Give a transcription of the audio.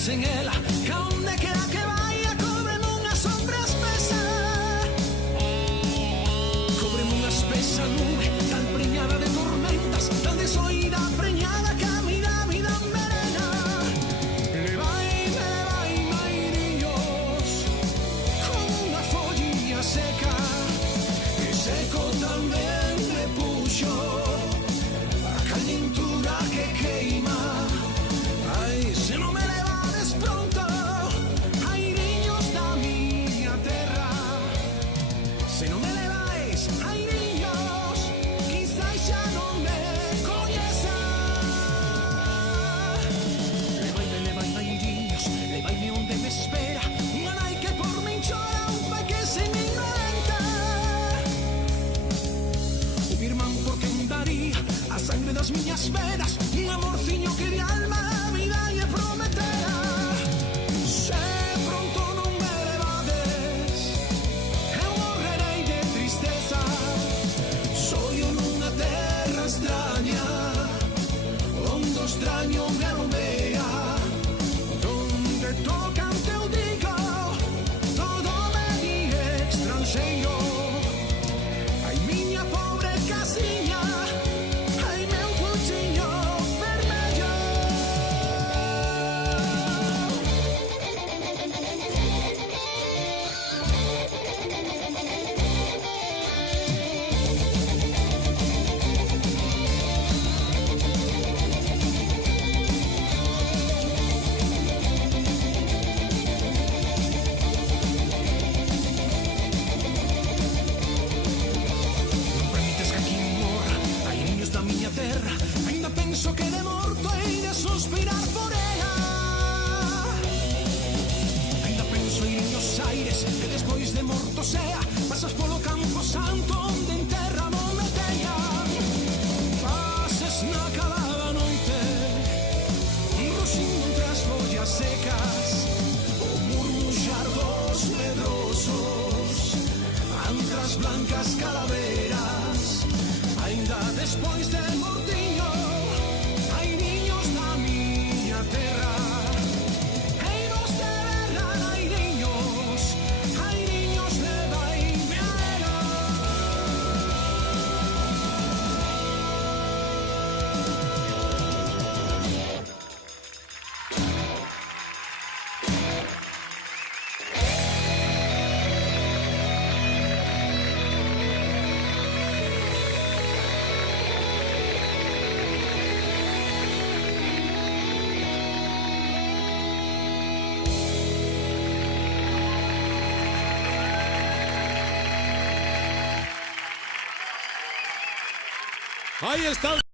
sen ela, que onde quera que vaya, cóbreme unha sombra espesa. Cóbreme unha espesa nube, tan preñada de tormentas, tan desoída, preñada que a vida envenena. Levai, mairiños, como unha follilla seca, e seco tamén me puxo a calentura que queima. Ai, se non me levades pronto, airiños da miña terra. Se non me levais, airiños, quizás xa non me coñeza. Levai, airiños, levaime onde me espera unha nai que por min chora, un pai que se me inventa. O mi irmán por quen daría a sangre das miñas venas, un amorciño que de alma a vida lle prometera. Se pronto non me levades, eu morrerei de tristeza. Soy nunha terra extraña, onde o extraño me aromea, donde tocan teu digo, todo me di extranxeiro. Ai, miña pobre casiña, ai, meu puchiño vermello. Non permites que aquí morra, airiños da miña terra, ainda penso que de morto hei de suspirar por ela. Ainda penso ir nos aires, que despois de morto sea, pasas polo campo santo onde enterramos me teñan. Pases na calada noite, ruxindo entre as follas secas, o murmuxar dos medrosos, antras blancas calaveras. Ainda despois de mortiño, airiños da miña terra. Heimos de berrar, airiños, airiños levaime a ela. Ahí está.